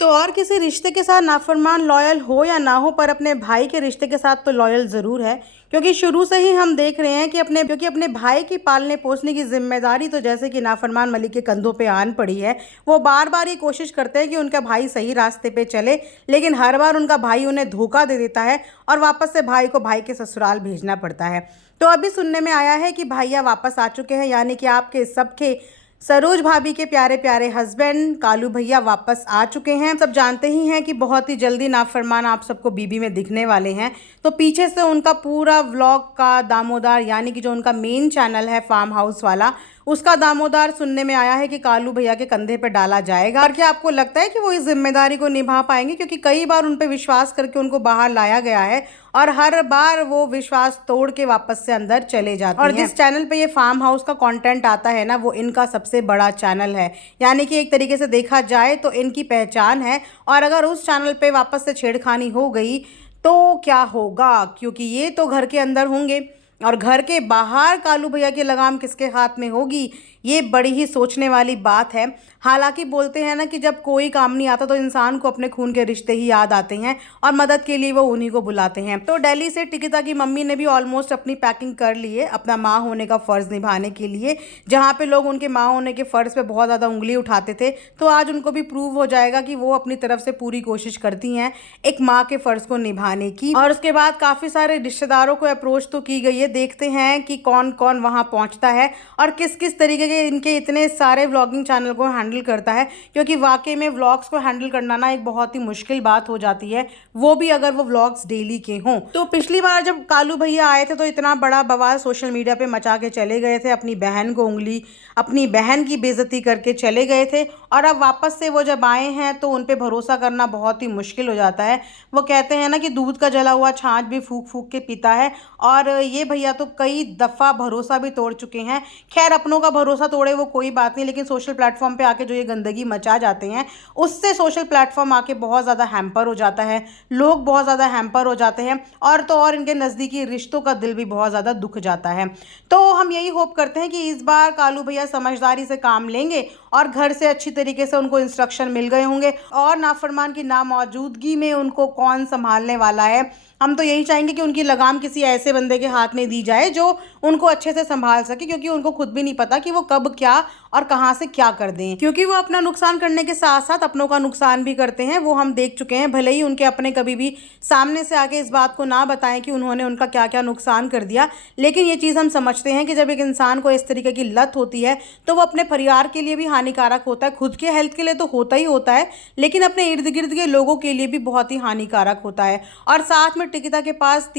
तो और किसी रिश्ते के साथ नाफरमान लॉयल हो या ना हो, पर अपने भाई के रिश्ते के साथ तो लॉयल ज़रूर है। क्योंकि शुरू से ही हम देख रहे हैं कि अपने भाई की पालने पोसने की जिम्मेदारी तो जैसे कि नाफरमान मलिक के कंधों पे आन पड़ी है। वो बार बार ये कोशिश करते हैं कि उनका भाई सही रास्ते पे चले, लेकिन हर बार उनका भाई उन्हें धोखा दे देता है और वापस से भाई को भाई के ससुराल भेजना पड़ता है। तो अभी सुनने में आया है कि भैया वापस आ चुके हैं, यानी कि आपके सबके सरोज भाभी के प्यारे प्यारे हस्बैंड कालू भैया वापस आ चुके हैं। सब जानते ही हैं कि बहुत ही जल्दी नाफरमान आप सबको बीबी में दिखने वाले हैं। तो पीछे से उनका पूरा व्लॉग का दामोदार, यानी कि जो उनका मेन चैनल है फार्म हाउस वाला, उसका दामोदार सुनने में आया है कि कालू भैया के कंधे पर डाला जाएगा। और क्या आपको लगता है कि वो इस जिम्मेदारी को निभा पाएंगे? क्योंकि कई बार उन पर विश्वास करके उनको बाहर लाया गया है और हर बार वो विश्वास तोड़ के वापस से अंदर चले जाते हैं। और जिस चैनल पे ये फार्म हाउस का कंटेंट आता है ना, वो इनका सबसे बड़ा चैनल है, यानी कि एक तरीके से देखा जाए तो इनकी पहचान है। और अगर उस चैनल पे वापस से छेड़खानी हो गई तो क्या होगा? क्योंकि ये तो घर के अंदर होंगे और घर के बाहर कालू भैया की लगाम किसके हाथ में होगी, ये बड़ी ही सोचने वाली बात है। हालांकि बोलते हैं ना कि जब कोई काम नहीं आता तो इंसान को अपने खून के रिश्ते ही याद आते हैं और मदद के लिए वो उन्हीं को बुलाते हैं। तो दिल्ली से टिकिता की मम्मी ने भी ऑलमोस्ट अपनी पैकिंग कर ली है अपना माँ होने का फ़र्ज़ निभाने के लिए। जहाँ पे लोग उनके माँ होने के फ़र्ज़ पे बहुत ज़्यादा उंगली उठाते थे, तो आज उनको भी प्रूव हो जाएगा कि वो अपनी तरफ से पूरी कोशिश करती हैं एक माँ के फ़र्ज़ को निभाने की। और उसके बाद काफ़ी सारे रिश्तेदारों को अप्रोच तो की गई है। देखते हैं कि कौन कौन वहाँ पहुँचता है और किस किस तरीके के इनके इतने सारे व्लॉगिंग चैनल को हैंडल करता है। क्योंकि वाकई में व्लॉग्स को हैंडल करना ना एक बहुत ही मुश्किल बात हो जाती है, वो भी अगर वो व्लॉग्स डेली के हों। तो पिछली बार जब कालू भैया आए थे तो इतना बड़ा बवाल सोशल मीडिया पे मचा के चले गए थे, अपनी बहन की बेइज्जती करके चले गए थे। और अब वापस से वो जब आए हैं तो उन पर भरोसा करना बहुत ही मुश्किल हो जाता है। वो कहते हैं ना कि दूध का जला हुआ छाछ भी फूक फूक के पीता है, और ये भैया तो कई दफ़ा भरोसा भी तोड़ चुके हैं। खैर, अपनों का भरोसा तोड़े वो कोई बात नहीं, लेकिन सोशल प्लेटफॉर्म पे आके जो ये गंदगी मचा जाते हैं उससे सोशल प्लेटफॉर्म आके बहुत ज़्यादा हैम्पर हो जाता है, लोग बहुत ज़्यादा हैम्पर हो जाते हैं, और तो और इनके नज़दीकी रिश्तों का दिल भी बहुत ज़्यादा दुख जाता है। तो हम यही होप करते हैं कि इस बार कालू भैया समझदारी से काम लेंगे और घर से अच्छी तरीके से उनको इंस्ट्रक्शन मिल गए होंगे, और नाफरमान की नामौजूदगी में उनको कौन संभालने वाला है। हम तो यही चाहेंगे कि उनकी लगाम किसी ऐसे बंदे के हाथ में दी जाए जो उनको अच्छे से संभाल सके, क्योंकि उनको खुद भी नहीं पता कि वो कब क्या और कहाँ से क्या कर दें। क्योंकि वो अपना नुकसान करने के साथ साथ अपनों का नुकसान भी करते हैं, वो हम देख चुके हैं। भले ही उनके अपने कभी भी सामने से आके इस बात को ना बताएं कि उन्होंने उनका क्या क्या नुकसान कर दिया, लेकिन ये चीज़ हम समझते हैं कि जब एक इंसान को इस तरीके की लत होती है तो वो अपने परिवार के लिए भी हानिकारक होता है। खुद के हेल्थ के लिए तो होता ही होता है, लेकिन अपने इर्द गिर्द के लोगों के लिए भी बहुत ही हानिकारक होता है। और साथ में टिकिता के पास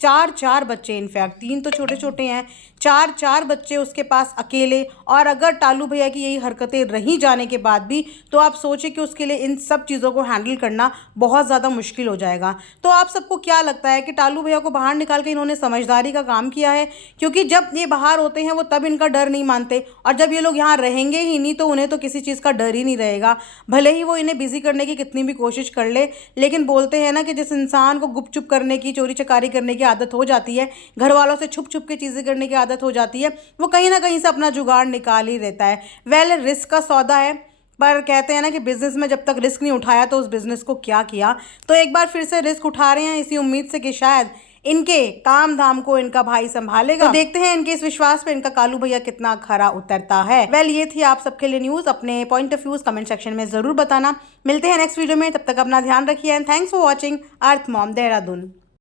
चार बच्चे, इनफैक्ट 3 तो छोटे छोटे हैं, चार बच्चे उसके पास अकेले। और अगर टालू भैया की यही हरकतें रही जाने के बाद भी, तो आप सोचिए कि उसके लिए इन सब चीज़ों को हैंडल करना बहुत ज़्यादा मुश्किल हो जाएगा। तो आप सबको क्या लगता है कि टालू भैया को बाहर निकाल के इन्होंने समझदारी का काम किया है? क्योंकि जब ये बाहर होते हैं वो तब इनका डर नहीं मानते, और जब ये लोग यहाँ रहेंगे ही नहीं तो उन्हें तो किसी चीज़ का डर ही नहीं रहेगा। भले ही वो इन्हें बिजी करने की कितनी भी कोशिश कर ले, लेकिन बोलते हैं ना कि जिस इंसान को गुपचुप करने की, चोरी चकारी करने की आदत हो जाती है, घर वालों से छुप छुप के चीज़ें करने की आदत हो जाती है, वो कहीं ना कहीं से अपना जुगाड़ निकाल ही रहता है। वेल, रिस्क का सौदा है, पर कहते हैं ना कि बिजनेस में जब तक रिस्क नहीं उठाया तो उस बिजनेस को क्या किया। तो एक बार फिर से रिस्क उठा रहे हैं इसी उम्मीद से कि शायद इनके काम धाम को इनका भाई संभालेगा। तो देखते हैं इनके इस विश्वास पे इनका कालू भैया कितना खरा उतरता है। वेल, ये थी आप सबके लिए न्यूज़। अपने point of views comment section में जरूर बताना। मिलते हैं नेक्स्ट वीडियो में, तब तक अपना ध्यान रखिए and thanks for watching earth mom Dehradun.